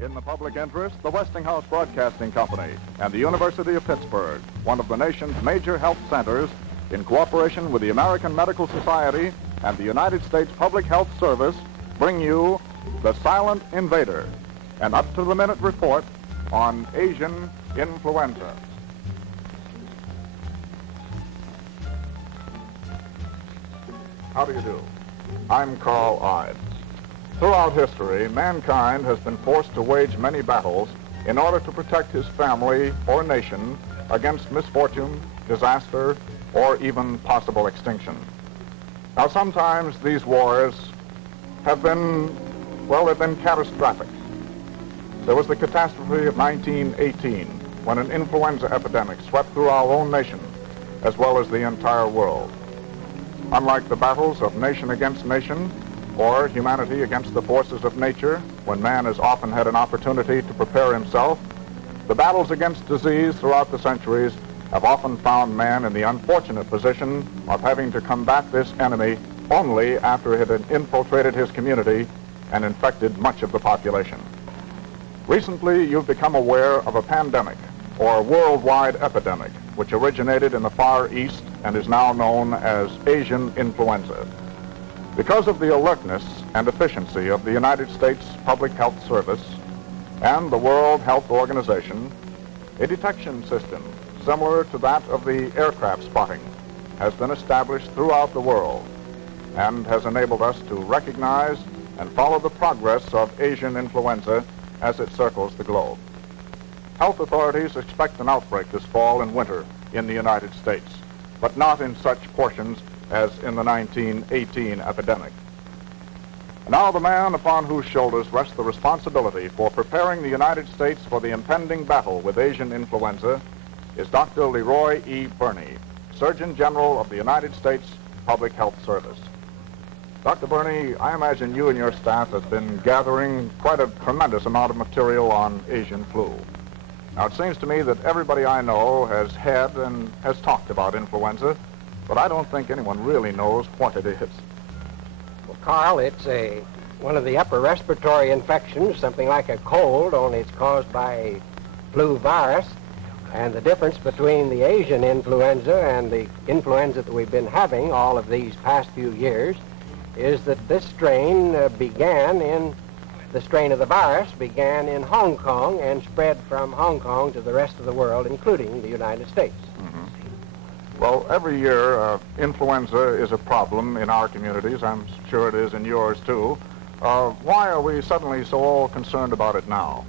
In the public interest, the Westinghouse Broadcasting Company and the University of Pittsburgh, one of the nation's major health centers, in cooperation with the American Medical Society and the United States Public Health Service, bring you The Silent Invader, an up-to-the-minute report on Asian influenza. How do you do? I'm Carl Ide. Throughout history, mankind has been forced to wage many battles in order to protect his family or nation against misfortune, disaster, or even possible extinction. Now, sometimes these wars have been, they've been catastrophic. There was the catastrophe of 1918, when an influenza epidemic swept through our own nation, as well as the entire world. Unlike the battles of nation against nation, or humanity against the forces of nature, when man has often had an opportunity to prepare himself, the battles against disease throughout the centuries have often found man in the unfortunate position of having to combat this enemy only after it had infiltrated his community and infected much of the population. Recently, you've become aware of a pandemic, or worldwide epidemic, which originated in the Far East and is now known as Asian influenza. Because of the alertness and efficiency of the United States Public Health Service and the World Health Organization, a detection system similar to that of the aircraft spotting has been established throughout the world and has enabled us to recognize and follow the progress of Asian influenza as it circles the globe. Health authorities expect an outbreak this fall and winter in the United States, but not in such portions as in the 1918 epidemic. Now the man upon whose shoulders rests the responsibility for preparing the United States for the impending battle with Asian influenza is Dr. Leroy E. Burney, Surgeon General of the United States Public Health Service. Dr. Burney, I imagine you and your staff have been gathering quite a tremendous amount of material on Asian flu. Now, it seems to me that everybody I know has had and has talked about influenza, but I don't think anyone really knows what it is. Well, Carl, it's one of the upper respiratory infections, something like a cold, only it's caused by a flu virus. And the difference between the Asian influenza and the influenza that we've been having all of these past few years is that this strain the strain of the virus began in Hong Kong and spread from Hong Kong to the rest of the world, including the United States. Mm-hmm. Well, every year, influenza is a problem in our communities. I'm sure it is in yours, too. Why are we suddenly so all concerned about it now?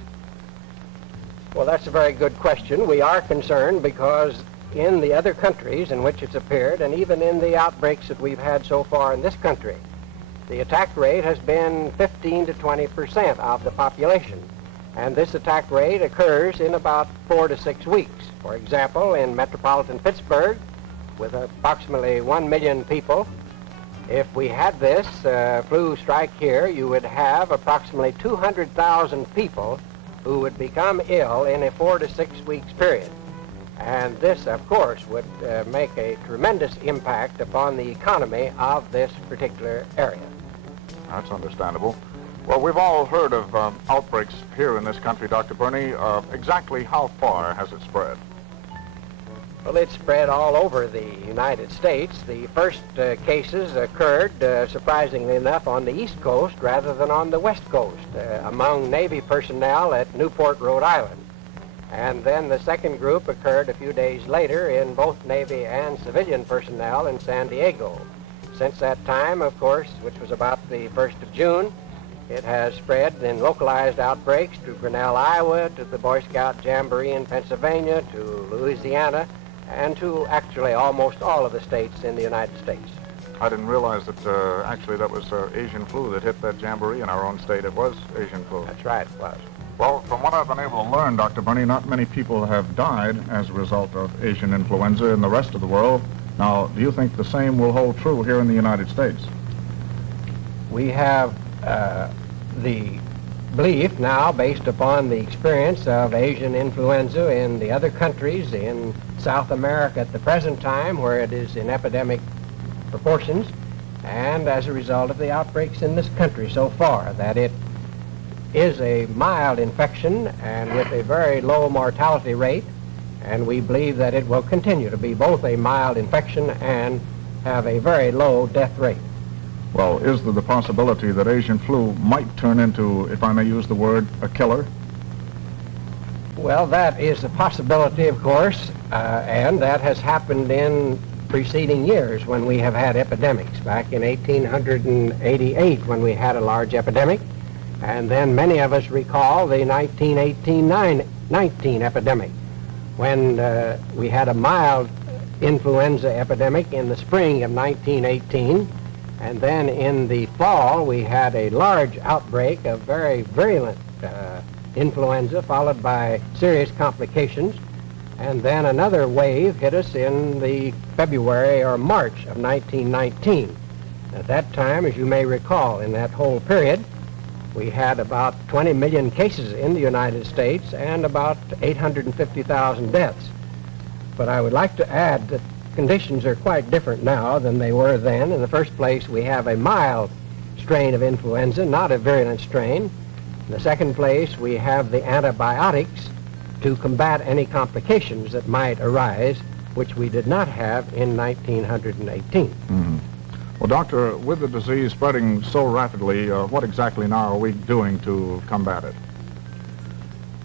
Well, that's a very good question. We are concerned because in the other countries in which it's appeared, and even in the outbreaks that we've had so far in this country, the attack rate has been 15 to 20% of the population. And this attack rate occurs in about 4 to 6 weeks. For example, in metropolitan Pittsburgh, with approximately 1 million people, if we had this flu strike here, you would have approximately 200,000 people who would become ill in a 4 to 6 weeks period. And this, of course, would make a tremendous impact upon the economy of this particular area. That's understandable. Well, we've all heard of outbreaks here in this country, Dr. Burney. Exactly how far has it spread? Well, it's spread all over the United States. The first cases occurred, surprisingly enough, on the East Coast rather than on the West Coast, among Navy personnel at Newport, Rhode Island. And then the second group occurred a few days later in both Navy and civilian personnel in San Diego. Since that time, of course, which was about the 1st of June, it has spread in localized outbreaks to Grinnell, Iowa, to the Boy Scout Jamboree in Pennsylvania, to Louisiana, and to actually almost all of the states in the United States. I didn't realize that actually that was Asian flu that hit that jamboree in our own state. It was Asian flu. That's right, it was. Well, from what I've been able to learn, Dr. Burney, not many people have died as a result of Asian influenza in the rest of the world. Now, do you think the same will hold true here in the United States? We have the belief now, based upon the experience of Asian influenza in the other countries in South America at the present time, where it is in epidemic proportions, and as a result of the outbreaks in this country so far, that it is a mild infection and with a very low mortality rate, and we believe that it will continue to be both a mild infection and have a very low death rate. Well, is there the possibility that Asian flu might turn into, if I may use the word, a killer? Well, that is a possibility, of course, and that has happened in preceding years when we have had epidemics. Back in 1888 when we had a large epidemic, and then many of us recall the 1918-19 epidemic when we had a mild influenza epidemic in the spring of 1918, and then in the fall we had a large outbreak of very virulent influenza followed by serious complications, and then another wave hit us in the February or March of 1919. At that time, as you may recall, in that whole period, we had about 20 million cases in the United States and about 850,000 deaths. But I would like to add that conditions are quite different now than they were then. In the first place, we have a mild strain of influenza, not a virulent strain. In the second place, we have the antibiotics to combat any complications that might arise, which we did not have in 1918. Mm-hmm. Well, Doctor, with the disease spreading so rapidly, what exactly now are we doing to combat it?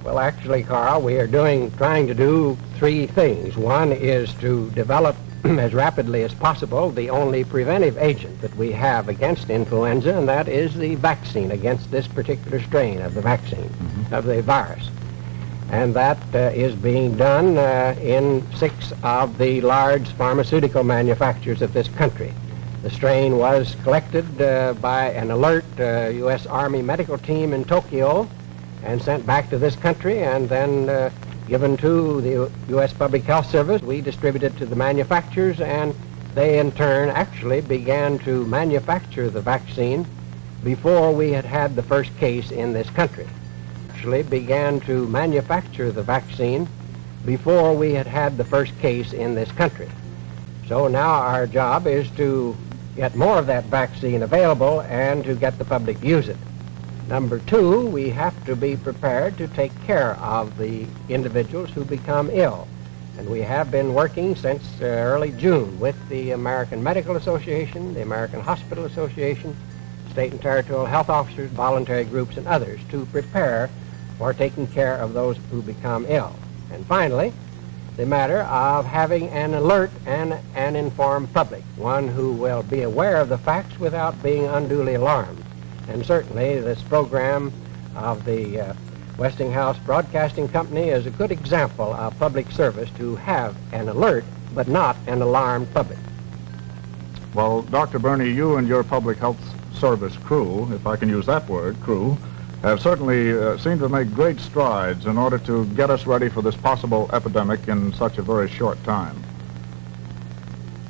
Well, actually, Carl, we are trying to do three things. One is to develop as rapidly as possible the only preventive agent that we have against influenza, and that is the vaccine against this particular strain of the vaccine, of the virus. And that is being done in 6 of the large pharmaceutical manufacturers of this country. The strain was collected by an alert U.S. Army medical team in Tokyo and sent back to this country, and then given to the U.S. Public Health Service. We distributed to the manufacturers, and they in turn actually began to manufacture the vaccine before we had had the first case in this country. Actually began to manufacture the vaccine before we had had the first case in this country. So now our job is to get more of that vaccine available and to get the public to use it. Number 2, we have to be prepared to take care of the individuals who become ill. And we have been working since early June with the American Medical Association, the American Hospital Association, state and territorial health officers, voluntary groups, and others to prepare for taking care of those who become ill. And finally, the matter of having an alert and an informed public, one who will be aware of the facts without being unduly alarmed. And certainly this program of the Westinghouse Broadcasting Company is a good example of public service to have an alert but not an alarmed public. Well, Dr. Berney, you and your public health service crew, if I can use that word, crew, have certainly seemed to make great strides in order to get us ready for this possible epidemic in such a very short time.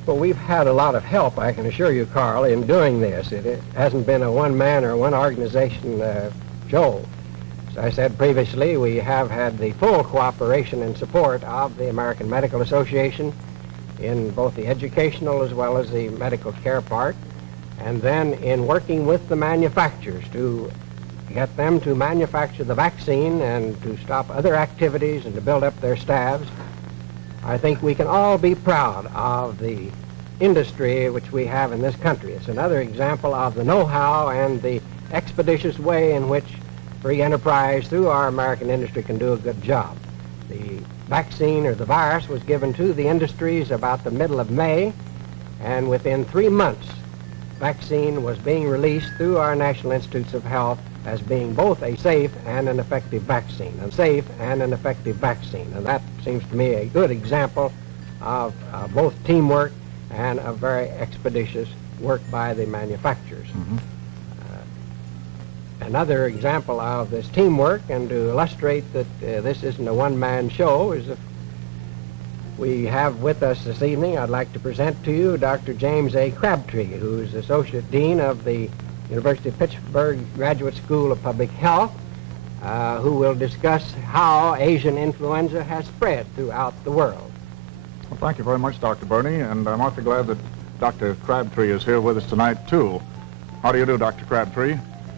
Well, we've had a lot of help, I can assure you, Carl, in doing this. It hasn't been a one-man or one organization show. As I said previously, we have had the full cooperation and support of the American Medical Association in both the educational as well as the medical care part, and then in working with the manufacturers to get them to manufacture the vaccine and to stop other activities and to build up their staffs. I think we can all be proud of the industry which we have in this country. It's another example of the know-how and the expeditious way in which free enterprise through our American industry can do a good job. The vaccine or the virus was given to the industries about the middle of May, and within 3 months, vaccine was being released through our National Institutes of Health as being both a safe and an effective vaccine, and that seems to me a good example of both teamwork and a very expeditious work by the manufacturers. Another example of this teamwork, and to illustrate that this isn't a one-man show, is if we have with us this evening, I'd like to present to you Dr. James A. Crabtree, who's Associate Dean of the University of Pittsburgh Graduate School of Public Health, who will discuss how Asian influenza has spread throughout the world. Well, thank you very much, Dr. Berney, and I'm awfully glad that Dr. Crabtree is here with us tonight, too. How do you do, Dr. Crabtree?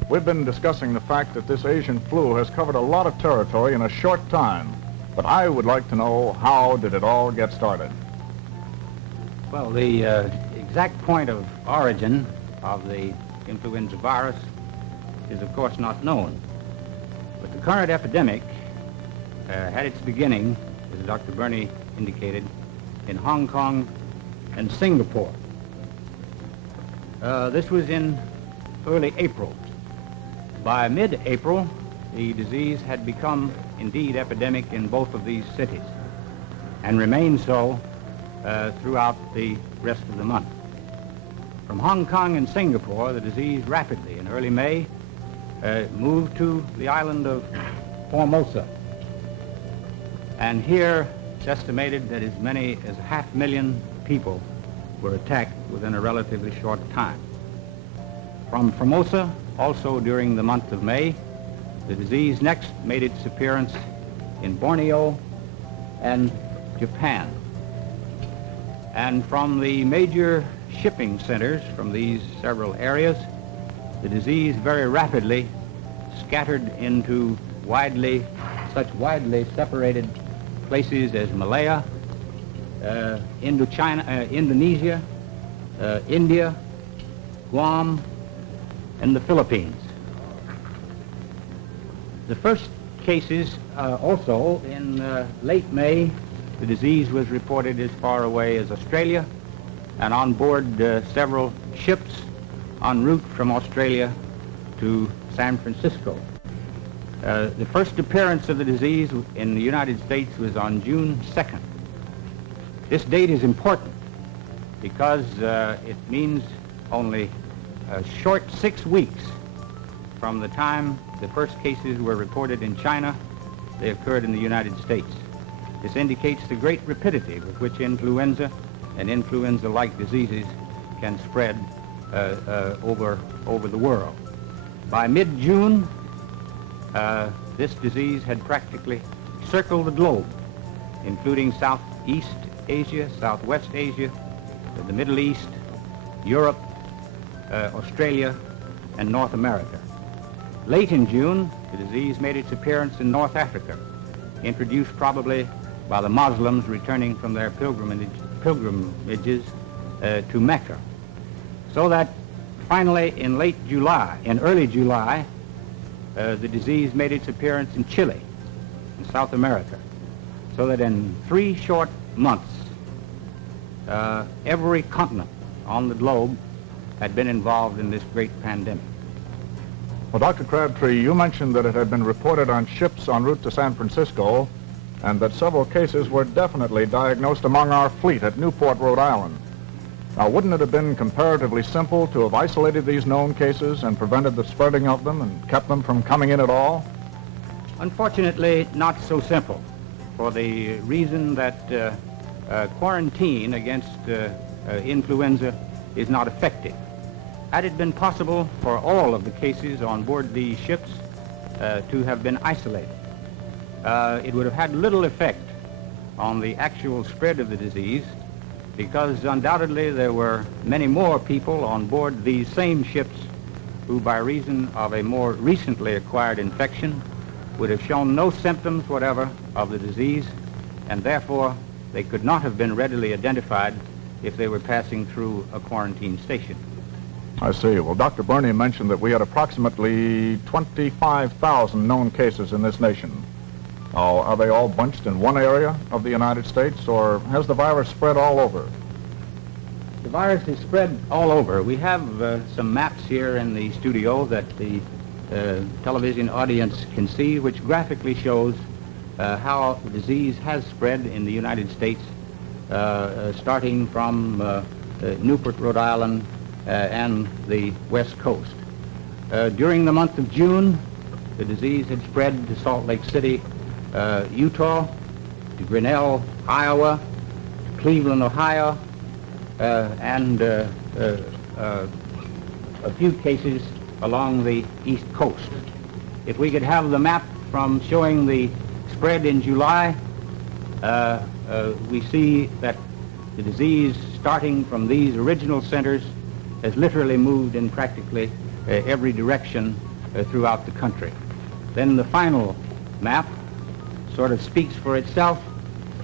We've been discussing the fact that this Asian flu has covered a lot of territory in a short time. But I would like to know, how did it all get started? Well, the exact point of origin of the influenza virus is, of course, not known. But the current epidemic had its beginning, as Dr. Burney indicated, in Hong Kong and Singapore. This was in early April. By mid-April, the disease had become indeed epidemic in both of these cities and remained so throughout the rest of the month. From Hong Kong and Singapore, the disease rapidly, in early May, moved to the island of Formosa. And here, it's estimated that as many as 500,000 people were attacked within a relatively short time. From Formosa, also during the month of May, the disease next made its appearance in Borneo and Japan. And from the major shipping centers from these several areas, the disease very rapidly scattered into such widely separated places as Malaya, Indonesia, India, Guam, and the Philippines. The first cases also in late May, the disease was reported as far away as Australia and on board several ships en route from Australia to San Francisco. The first appearance of the disease in the United States was on June 2nd. This date is important because it means only a short 6 weeks from the time the first cases were reported in China, they occurred in the United States. This indicates the great rapidity with which influenza and influenza-like diseases can spread over the world. By mid-June, this disease had practically circled the globe, including Southeast Asia, Southwest Asia, the Middle East, Europe, Australia, and North America. Late in June, the disease made its appearance in North Africa, introduced probably by the Muslims returning from their pilgrimages to Mecca. So that finally in early July, the disease made its appearance in Chile, in South America. So that in 3 short months, every continent on the globe had been involved in this great pandemic. Well, Dr. Crabtree, you mentioned that it had been reported on ships en route to San Francisco and that several cases were definitely diagnosed among our fleet at Newport, Rhode Island. Now, wouldn't it have been comparatively simple to have isolated these known cases and prevented the spreading of them and kept them from coming in at all? Unfortunately, not so simple, for the reason that quarantine against influenza is not effective. Had it been possible for all of the cases on board these ships to have been isolated, it would have had little effect on the actual spread of the disease, because undoubtedly there were many more people on board these same ships who, by reason of a more recently acquired infection, would have shown no symptoms whatever of the disease, and therefore they could not have been readily identified if they were passing through a quarantine station. I see. Well, Dr. Burney mentioned that we had approximately 25,000 known cases in this nation. Now, are they all bunched in one area of the United States, or has the virus spread all over? The virus is spread all over. We have some maps here in the studio that the television audience can see, which graphically shows how the disease has spread in the United States, starting from Newport, Rhode Island, and the West Coast. During the month of June, the disease had spread to Salt Lake City, Utah, to Grinnell, Iowa, to Cleveland, Ohio, and a few cases along the East Coast. If we could have the map from showing the spread in July, we see that the disease, starting from these original centers, has literally moved in practically every direction throughout the country. Then the final map sort of speaks for itself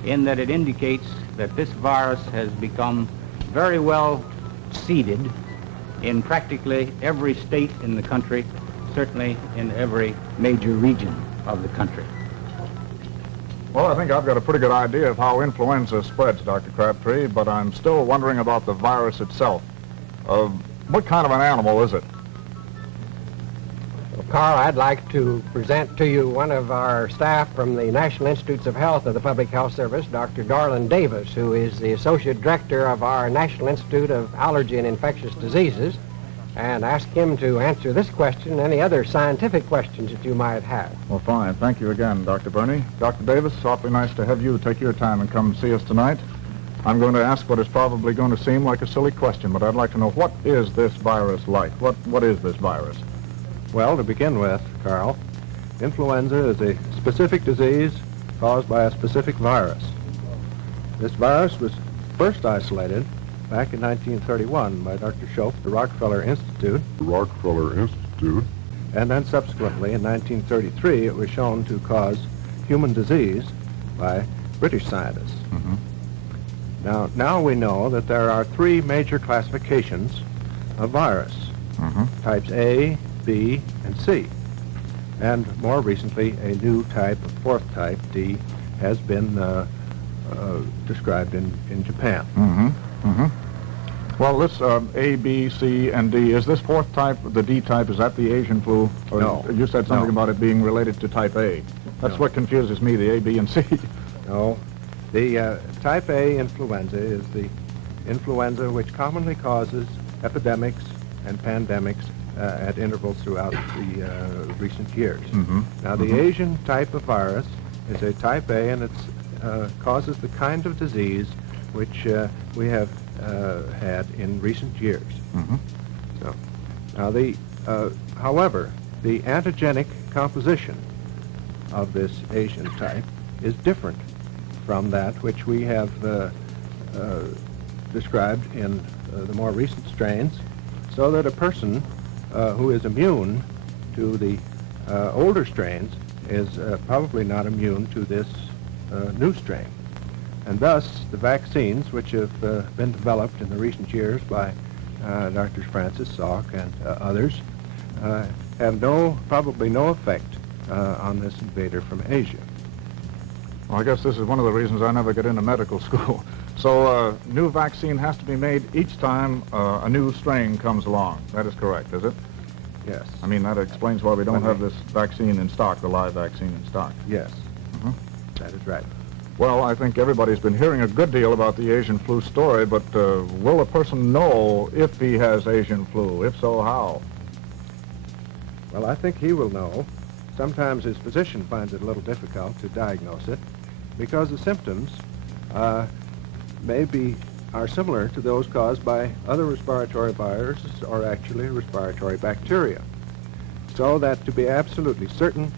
in that it indicates that this virus has become very well seeded in practically every state in the country, certainly in every major region of the country. Well, I think I've got a pretty good idea of how influenza spreads, Dr. Crabtree, but I'm still wondering about the virus itself. What kind of an animal is it? Well, Carl, I'd like to present to you one of our staff from the National Institutes of Health of the Public Health Service, Dr. Dorland Davis, who is the Associate Director of our National Institute of Allergy and Infectious Diseases, and ask him to answer this question and any other scientific questions that you might have. Well, fine. Thank you again, Dr. Burney. Dr. Davis, awfully nice to have you take your time and come see us tonight. I'm going to ask what is probably going to seem like a silly question, but I'd like to know, what is this virus like? What is this virus? Well, to begin with, Carl, influenza is a specific disease caused by a specific virus. This virus was first isolated back in 1931 by Dr. Schoaf at the Rockefeller Institute. And then subsequently in 1933 it was shown to cause human disease by British scientists. Now we know that there are three major classifications of virus, types A, B, and C. And more recently, a new type, a fourth type, D, has been described in Japan. Well, this A, B, C, and D, is this fourth type, the D type, is that the Asian flu? Or No. You said something about it being related to type A. That's No. what confuses me, the A, B, and C. No, the type A influenza is the influenza which commonly causes epidemics and pandemics at intervals throughout the recent years. Now, the Asian type of virus is a type A, and it causes the kind of disease which we have had in recent years. So, now, however, the antigenic composition of this Asian type is different from that which we have described in the more recent strains, so that a person who is immune to the older strains is probably not immune to this new strain. And thus, the vaccines which have been developed in the recent years by Drs. Francis Salk and others have probably no effect on this invader from Asia. Well, I guess this is one of the reasons I never get into medical school. So new vaccine has to be made each time a new strain comes along. That is correct, is it? Yes. I mean, that explains why we don't have this vaccine in stock, the live vaccine in stock. Yes. That is right. Well, I think everybody's been hearing a good deal about the Asian flu story, but will a person know if he has Asian flu? If so, how? Well, I think he will know. Sometimes his physician finds it a little difficult to diagnose it because the symptoms are similar to those caused by other respiratory viruses or actually respiratory bacteria. So that to be absolutely certain,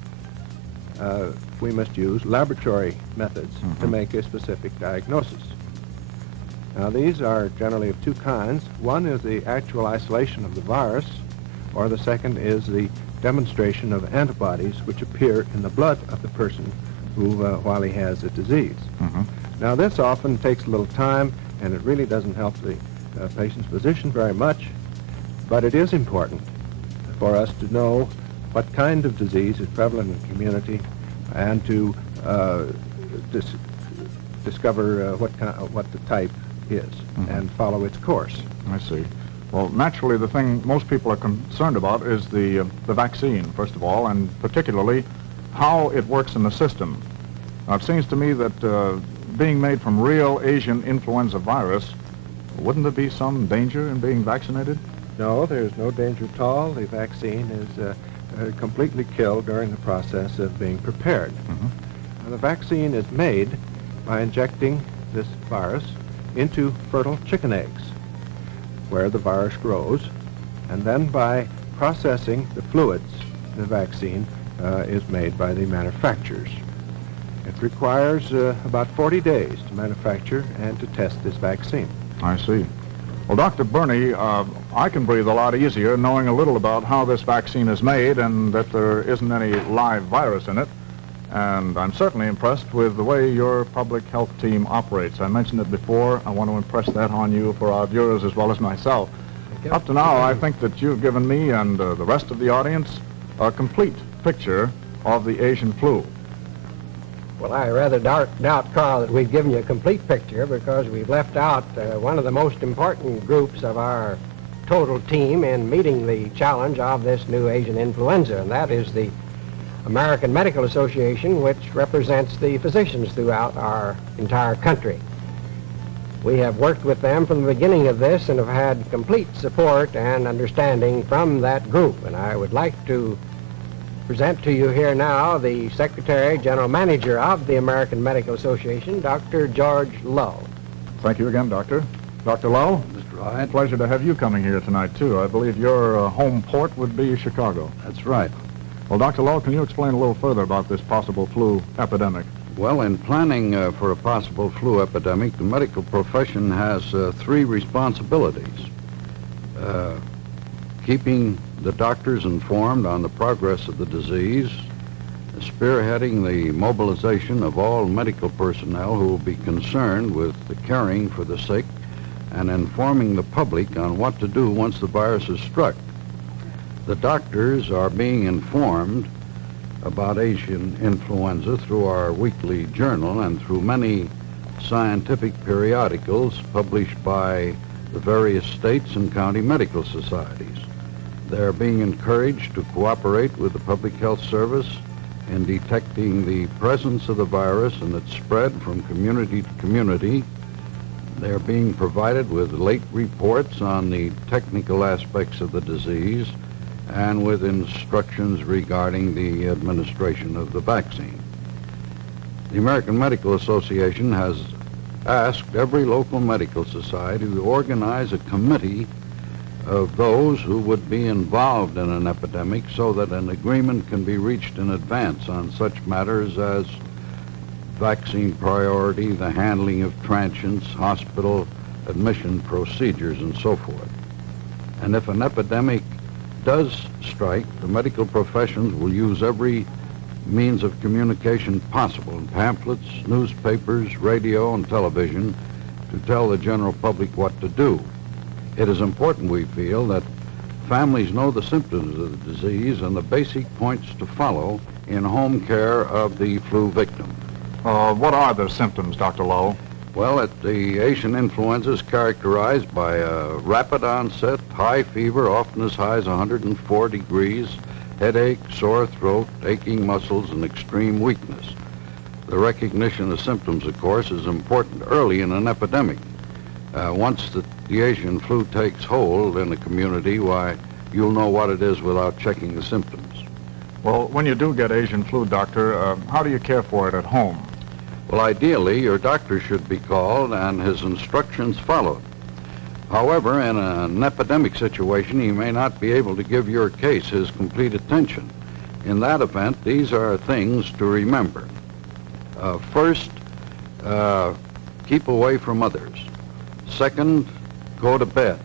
we must use laboratory methods to make a specific diagnosis. Now, these are generally of two kinds. One is the actual isolation of the virus, or the second is the demonstration of antibodies which appear in the blood of the person who, while he has a disease. Now, this often takes a little time, and it really doesn't help the patient's physician very much, but it is important for us to know what kind of disease is prevalent in the community and to discover what the type is and follow its course. I see. Well, naturally, the thing most people are concerned about is the vaccine, first of all, and particularly how it works in the system. Now, it seems to me that being made from real Asian influenza virus, wouldn't there be some danger in being vaccinated? No, there's no danger at all. The vaccine is completely killed during the process of being prepared. And the vaccine is made by injecting this virus into fertile chicken eggs, where the virus grows, and then by processing the fluids, the vaccine is made by the manufacturers. It requires about 40 days to manufacture and to test this vaccine. I see. Well, Dr. Burney, I can breathe a lot easier knowing a little about how this vaccine is made and that there isn't any live virus in it. And I'm certainly impressed with the way your public health team operates. I mentioned it before. I want to impress that on you for our viewers as well as myself. Up to now, I think that you've given me and the rest of the audience a complete picture of the Asian flu. Well, I rather doubt, Carl, that we've given you a complete picture because we've left out one of the most important groups of our total team in meeting the challenge of this new Asian influenza, and that is the American Medical Association, which represents the physicians throughout our entire country. We have worked with them from the beginning of this and have had complete support and understanding from that group, and I would like to present to you here now the Secretary General Manager of the American Medical Association, Dr. George Lowe. Thank you again, Doctor. Dr. Lowe? Mr. Wright. Pleasure to have you coming here tonight, too. I believe your home port would be Chicago. That's right. Well, Dr. Lowe, can you explain a little further about this possible flu epidemic? Well, in planning for a possible flu epidemic, the medical profession has three responsibilities. Keeping the doctors informed on the progress of the disease, spearheading the mobilization of all medical personnel who will be concerned with the caring for the sick, and informing the public on what to do once the virus is struck. The doctors are being informed about Asian influenza through our weekly journal and through many scientific periodicals published by the various states and county medical societies. They're being encouraged to cooperate with the Public Health Service in detecting the presence of the virus and its spread from community to community. They're being provided with late reports on the technical aspects of the disease and with instructions regarding the administration of the vaccine. The American Medical Association has asked every local medical society to organize a committee of those who would be involved in an epidemic so that an agreement can be reached in advance on such matters as vaccine priority, the handling of transients, hospital admission procedures, and so forth. And if an epidemic does strike, the medical professions will use every means of communication possible in pamphlets, newspapers, radio, and television to tell the general public what to do. It is important, we feel, that families know the symptoms of the disease and the basic points to follow in home care of the flu victim. What are the symptoms, Dr. Lowe? Well, the Asian influenza is characterized by a rapid onset, high fever, often as high as 104 degrees, headache, sore throat, aching muscles, and extreme weakness. The recognition of symptoms, of course, is important early in an epidemic. Once the Asian flu takes hold in a community, why, you'll know what it is without checking the symptoms. Well, when you do get Asian flu, Doctor, how do you care for it at home? Well, ideally, your doctor should be called and his instructions followed. However, in an epidemic situation, he may not be able to give your case his complete attention. In that event, these are things to remember. First, keep away from others. Second, go to bed.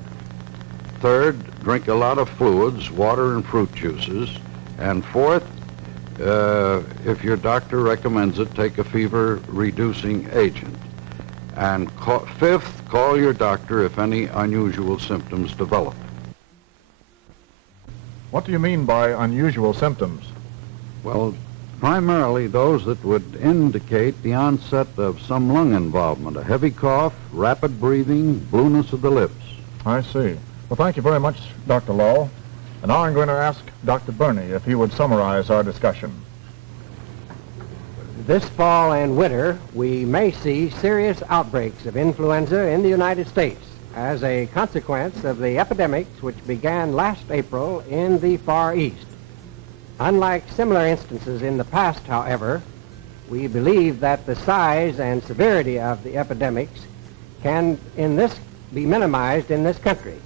Third, drink a lot of fluids, water and fruit juices. And fourth, if your doctor recommends it, take a fever-reducing agent. And fifth, call your doctor if any unusual symptoms develop. What do you mean by unusual symptoms? Well, primarily those that would indicate the onset of some lung involvement, a heavy cough, rapid breathing, blueness of the lips. I see. Well, thank you very much, Dr. Lowe. And now I'm going to ask Dr. Burney if he would summarize our discussion. This fall and winter, we may see serious outbreaks of influenza in the United States as a consequence of the epidemics which began last April in the Far East. Unlike similar instances in the past, however, we believe that the size and severity of the epidemics can be minimized in this country.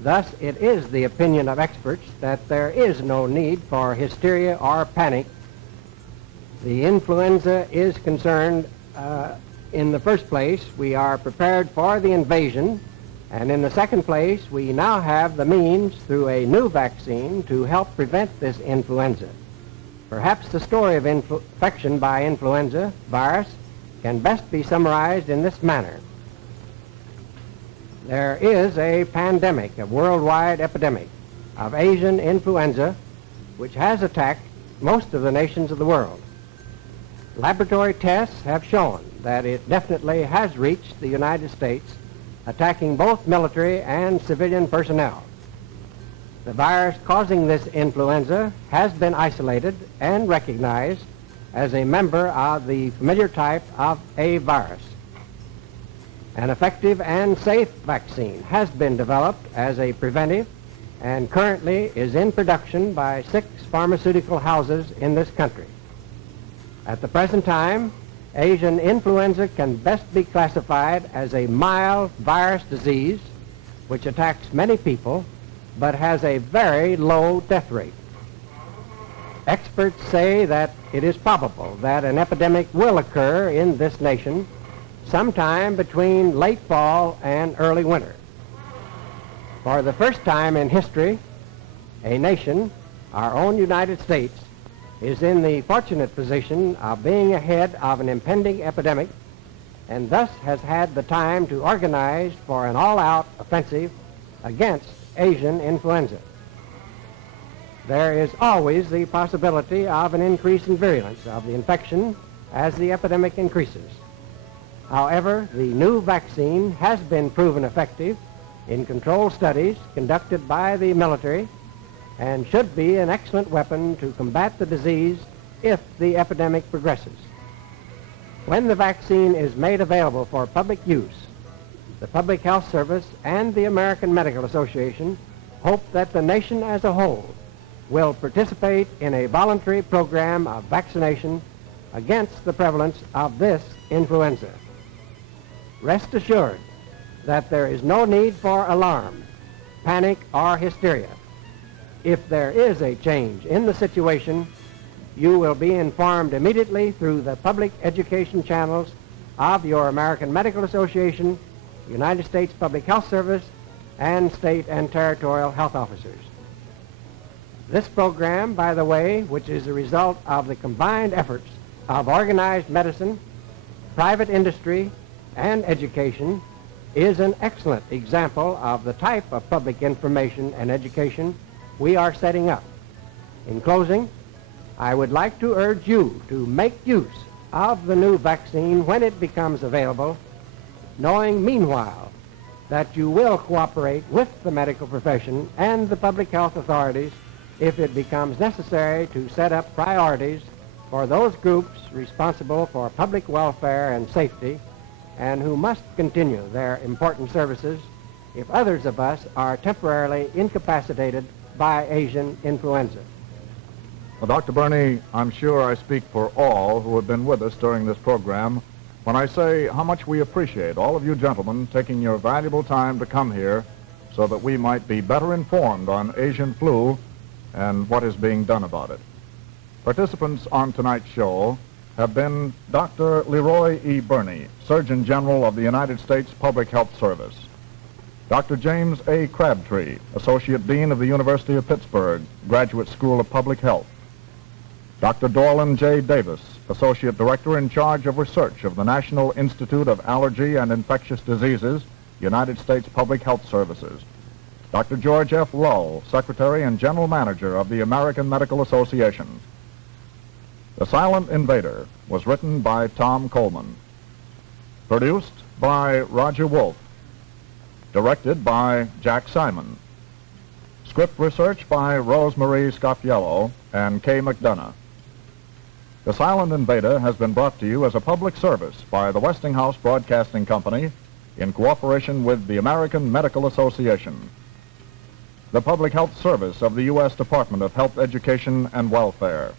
Thus, it is the opinion of experts that there is no need for hysteria or panic. The influenza is concerned, in the first place, we are prepared for the invasion And in the second place, we now have the means through a new vaccine to help prevent this influenza. Perhaps the story of infection by influenza virus can best be summarized in this manner. There is a pandemic, a worldwide epidemic of Asian influenza, which has attacked most of the nations of the world. Laboratory tests have shown that it definitely has reached the United States, attacking both military and civilian personnel. The virus causing this influenza has been isolated and recognized as a member of the familiar type of A virus. An effective and safe vaccine has been developed as a preventive and currently is in production by 6 pharmaceutical houses in this country. At the present time, Asian influenza can best be classified as a mild virus disease which attacks many people but has a very low death rate. Experts say that it is probable that an epidemic will occur in this nation sometime between late fall and early winter. For the first time in history, a nation, our own United States, is in the fortunate position of being ahead of an impending epidemic and thus has had the time to organize for an all-out offensive against Asian influenza. There is always the possibility of an increase in virulence of the infection as the epidemic increases. However, the new vaccine has been proven effective in controlled studies conducted by the military and should be an excellent weapon to combat the disease if the epidemic progresses. When the vaccine is made available for public use, the Public Health Service and the American Medical Association hope that the nation as a whole will participate in a voluntary program of vaccination against the prevalence of this influenza. Rest assured that there is no need for alarm, panic, or hysteria. If there is a change in the situation, you will be informed immediately through the public education channels of your American Medical Association, United States Public Health Service, and state and territorial health officers. This program, by the way, which is a result of the combined efforts of organized medicine, private industry, and education, is an excellent example of the type of public information and education we are setting up. In closing, I would like to urge you to make use of the new vaccine when it becomes available, knowing meanwhile that you will cooperate with the medical profession and the public health authorities if it becomes necessary to set up priorities for those groups responsible for public welfare and safety and who must continue their important services if others of us are temporarily incapacitated by Asian influenza. Well, Dr. Berney, I'm sure I speak for all who have been with us during this program when I say how much we appreciate all of you gentlemen taking your valuable time to come here so that we might be better informed on Asian flu and what is being done about it. Participants on tonight's show have been Dr. Leroy E. Berney, Surgeon General of the United States Public Health Service; Dr. James A. Crabtree, Associate Dean of the University of Pittsburgh, Graduate School of Public Health; Dr. Dorland J. Davis, Associate Director in charge of research of the National Institute of Allergy and Infectious Diseases, United States Public Health Services; Dr. George F. Lull, Secretary and General Manager of the American Medical Association. The Silent Invader was written by Tom Coleman. Produced by Roger Wolf. Directed by Jack Simon. Script research by Rosemarie Scoffiello and Kay McDonough. The Silent Invader has been brought to you as a public service by the Westinghouse Broadcasting Company in cooperation with the American Medical Association, the Public Health Service of the U.S. Department of Health, Education, and Welfare,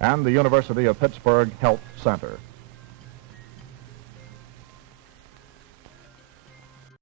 and the University of Pittsburgh Health Center.